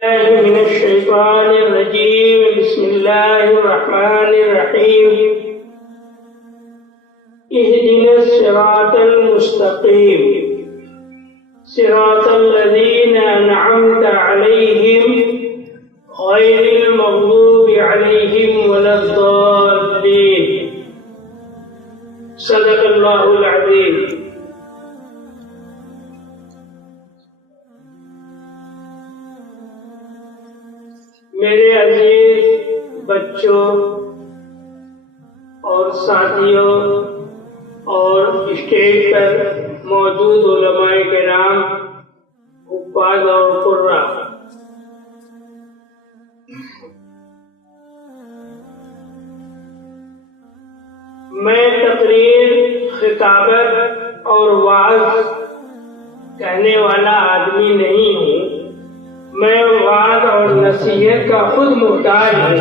من الشيطان الرجيم. بسم الله الرحمن الرحيم. اهدنا الصراط المستقيم صراط الذين أنعمت عليهم غير المغضوب عليهم ولا الضالين. صدق الله العظيم. میرے عزیز بچوں اور ساتھیوں اور اسٹیج پر موجود علماء کرام، حفاظ اور قراء، میں تقریر، خطابت اور وعظ کہنے والا آدمی نہیں ہوں. میں وعظ اور نصیحت کا خود محتاج ہوں.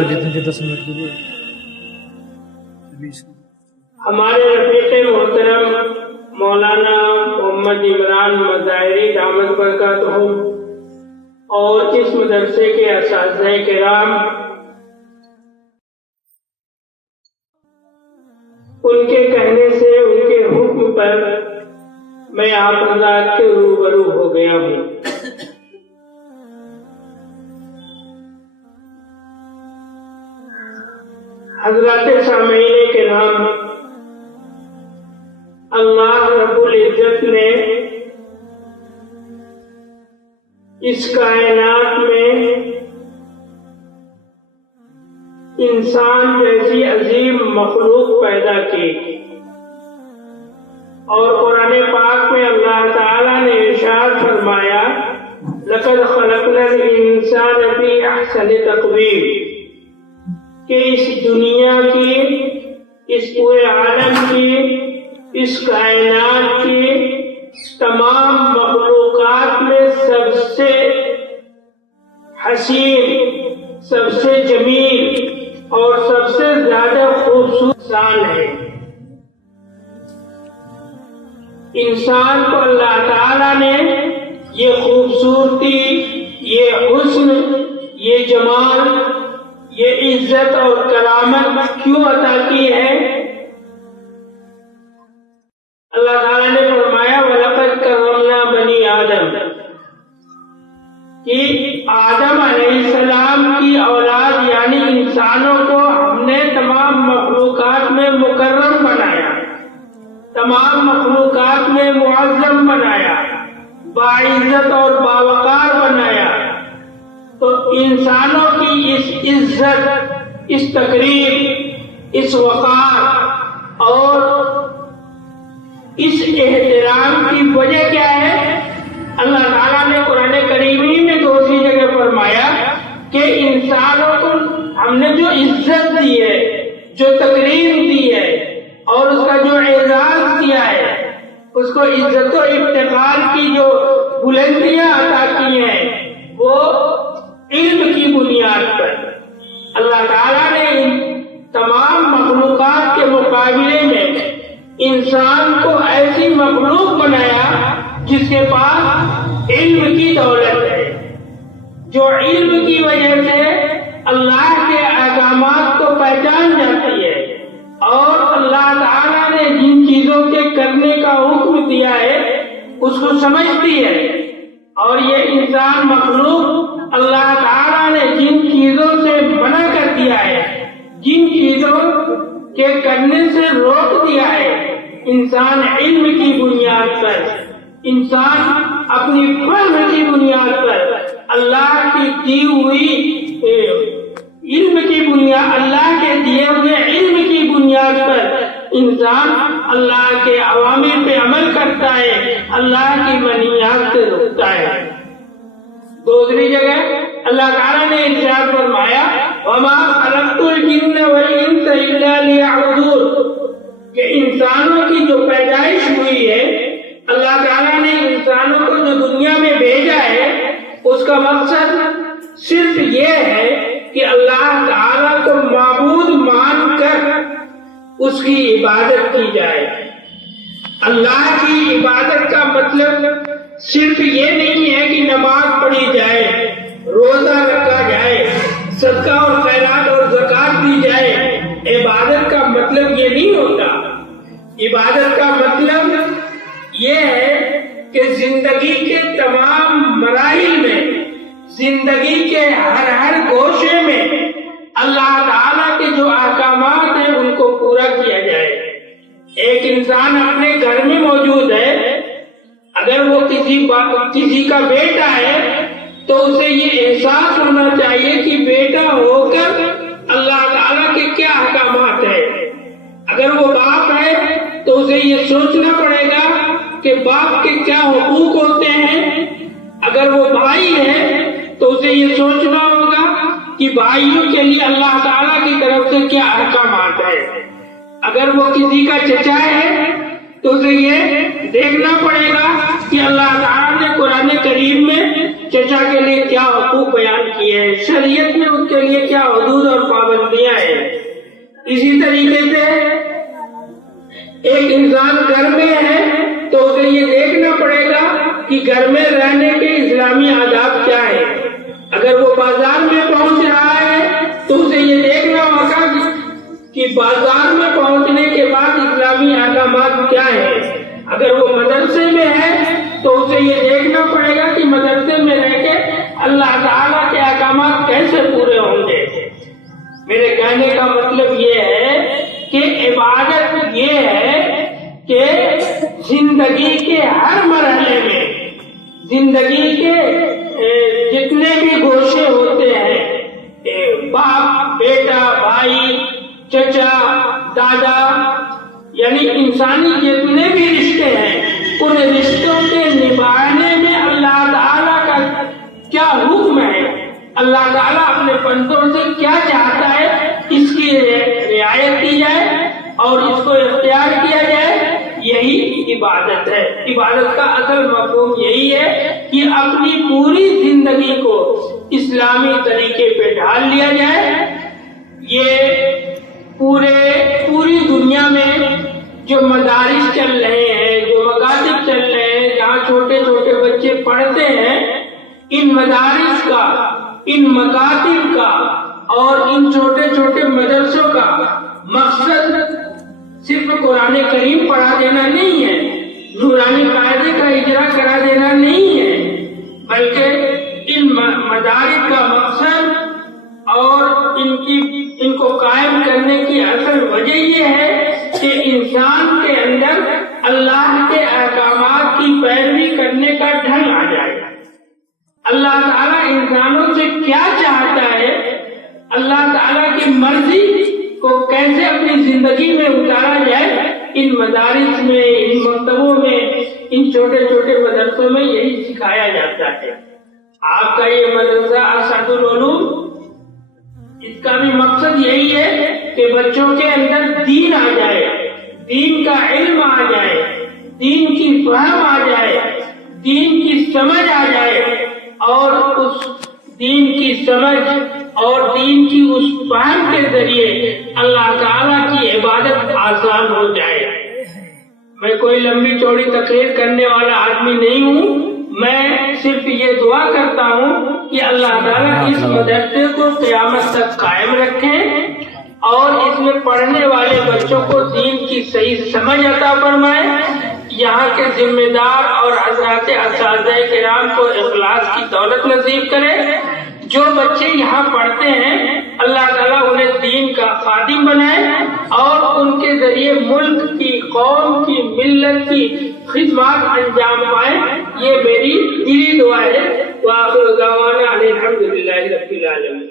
ہمارے رفیق محترم مولانا محمد عمران مظاہری دامت برکاتہ اور اس مدرسے کے اساتذہ کرام، ان کے کہنے سے، ان کے حکم پر میں آپ حضرات کے روبرو ہو گیا ہوں. حضرات سامعین کرام، اللہ رب العزت نے اس کائنات میں انسان جیسی عظیم مخلوق پیدا کی، اور قرآن پاک میں اللہ تعالیٰ نے ارشاد فرمایا لَقَدْ خَلَقْنَا الْإِنسَانَ فِي أَحْسَنِ تَقْوِيمٍ، کہ اس دنیا کی، اس پورے عالم کی، اس کائنات کی تمام مخلوقات میں سب سے حسین، سب سے جمیل اور سب سے زیادہ خوبصورت انسان ہے. انسان کو اللہ تعالیٰ نے یہ خوبصورتی، یہ حسن، یہ جمال، یہ عزت اور کرامت کیوں عطا کی ہے؟ اللہ تعالیٰ نے فرمایا وَلَقَدْ كَرَّمْنَا بَنِي آدم، کہ آدم علیہ السلام کی اولاد یعنی انسانوں کو ہم نے تمام مخلوقات میں مکرم بنایا، تمام مخلوقات میں معظم بنایا، باعزت اور باوقار بنایا. تو انسانوں کی اس عزت، اس تقریب، اس وقار اور اس احترام کی وجہ کیا ہے؟ اللہ تعالیٰ نے قرآن کریم میں دوسری جگہ فرمایا کہ انسانوں کو ہم نے جو عزت دی ہے، جو تقریب دی ہے اور اس کا جو اعزاز کیا ہے، اس کو عزت و افتخار کی جو بلندیاں عطا کی ہیں، وہ علم کی بنیاد پر. اللہ تعالیٰ نے ان تمام مخلوقات کے مقابلے میں انسان کو ایسی مخلوق بنایا جس کے پاس علم کی دولت ہے، جو علم کی وجہ سے اللہ کے احکامات کو پہچان جاتی ہے اور اللہ تعالیٰ نے جن چیزوں کے کرنے کا حکم دیا ہے اس کو سمجھتی ہے. اور یہ انسان مخلوق اللہ تعالیٰ نے جن چیزوں سے منع کر دیا ہے، جن چیزوں کے کرنے سے روک دیا ہے، انسان علم کی بنیاد پر، انسان اپنی فہم کی بنیاد پر، اللہ کی دی ہوئی علم کی بنیاد، اللہ کے دیے ہوئے علم کی بنیاد پر انسان اللہ کے اوامر پہ عمل کرتا ہے، اللہ کی منہیات سے رکتا ہے. دوسری جگہ اللہ تعالیٰ نے ارشاد فرمایا وَمَا خَلَقْتُ الْجِنَّ وَالْإِنسَ إِلَّا لِيَعْبُدُونَ، کہ انسانوں کی جو پیدائش ہوئی ہے، اللہ تعالیٰ نے انسانوں کو جو دنیا میں بھیجا ہے، اس کا مقصد صرف یہ ہے کہ اللہ تعالیٰ کو معبود مان کر اس کی عبادت کی جائے. اللہ کی عبادت کا مطلب صرف یہ نہیں ہے کہ نماز پڑھی جائے، روزہ رکھا جائے، صدقہ اور خیرات اور زکات دی جائے، عبادت کا مطلب یہ نہیں ہوتا۔ عبادت کا مطلب یہ ہے کہ زندگی کے تمام مراحل میں، زندگی کے ہر گوشے میں اللہ تعالیٰ کے جو احکامات ہیں ان کو پورا کیا جائے۔ ایک انسان اپنے گھر میں موجود ہے، اگر وہ کسی کا بیٹا ہے تو اسے یہ احساس ہونا چاہیے کہ بیٹا ہو کر اللہ تعالیٰ کے کیا احکامات ہیں۔ اگر وہ باپ ہے تو اسے یہ سوچنا پڑے گا کہ باپ کے کیا حقوق ہوتے ہیں۔ اگر وہ بھائی ہے تو اسے یہ سوچنا ہوگا کہ بھائیوں کے لیے اللہ تعالیٰ کی طرف سے کیا احکامات ہیں۔ اگر وہ کسی کا چچا ہے تو اسے یہ دیکھنا پڑے گا کہ اللہ تعالیٰ نے قرآن کریم میں چچا کے لیے کیا حقوق بیان کیے ہیں، شریعت میں اس کے لیے کیا حدود اور پابندیاں ہیں۔ اسی طریقے سے ایک انسان گھر میں ہے تو اسے یہ دیکھنا پڑے گا کہ گھر میں رہنے کے اسلامی آداب کیا ہیں۔ اگر وہ بازار میں پہنچ رہا ہے تو اسے یہ دیکھنا ہوگا کہ بازار میں پہنچنے کے بعد اسلامی احکامات کیا ہیں۔ اگر وہ مدرسے میں ہے تو اسے یہ دیکھنا پڑے گا کہ مدرسے میں رہ کے اللہ تعالیٰ کے احکامات کیسے پورے ہوں گے۔ میرے کہنے کا مطلب یہ ہے کہ عبادت یہ ہے کہ زندگی کے ہر مرحلے میں، زندگی کے جتنے بھی گوشے ہوتے ہیں، باپ، بیٹا، بھائی، چچا، دادا، یعنی انسانی جتنے بھی رشتے ہیں، ان رشتوں کے نبھانے میں اللہ تعالیٰ کا کیا حکم ہے، اللہ تعالیٰ اپنے بندوں سے کیا چاہتا ہے، اس کی رعایت کی جائے اور اس کو اختیار کیا جائے، یہی عبادت ہے۔ عبادت کا اصل مفہوم یہی ہے کہ اپنی پوری زندگی کو اسلامی طریقے پہ ڈھال لیا جائے۔ یہ پوری دنیا میں جو مدارس چل رہے ہیں، جو مکاتب چل رہے ہیں، جہاں چھوٹے چھوٹے بچے پڑھتے ہیں، ان مدارس کا، ان مکاتب کا اور ان چھوٹے چھوٹے مدرسوں کا مقصد صرف قرآن کریم پڑھا دینا نہیں ہے، نورانی قاعدے کا اجرا کرا دینا نہیں ہے، بلکہ ان مدارس کا مقصد اور ان کو قائم کرنے کی اصل وجہ یہ ہے کہ انسان کے اندر اللہ کے احکامات کی پیروی کرنے کا ڈھنگ آ جائے۔ اللہ تعالیٰ انسانوں سے کیا چاہتا ہے، اللہ تعالیٰ کی مرضی کو کیسے اپنی زندگی میں اتارا جائے، ان مدارس میں، ان مکتبوں میں، ان چھوٹے چھوٹے مدرسوں میں یہی سکھایا جاتا ہے۔ آپ کا یہ مدرسہ اسعد العلوم، اس کا بھی مقصد یہی ہے کہ بچوں کے اندر دین آ جائے، دین کا علم آ جائے، دین کی فہم آ جائے، دین کی سمجھ آ جائے، اور اس دین کی سمجھ اور دین کی اس فہم کے ذریعے اللہ تعالیٰ کی عبادت آسان ہو جائے۔ میں کوئی لمبی چوڑی تقریر کرنے والا آدمی نہیں ہوں، میں صرف یہ دعا کرتا ہوں کہ اللہ تعالیٰ اس مدرسے کو قیامت تک قائم رکھیں اور اس میں پڑھنے والے بچوں کو دین کی صحیح سمجھ عطا فرمائے، یہاں کے ذمہ دار اور حضرات اساتذہ کرام کو اخلاص کی دولت نصیب کرے۔ جو بچے یہاں پڑھتے ہیں اللہ تعالیٰ انہیں دین کا خادم بنائے اور ان کے ذریعے ملک کی، قوم کی، ملت کی خدمات انجام پائے، یہ میری دلی دعا ہے۔ وآخر دعوانا الحمدللہ رب العالمین۔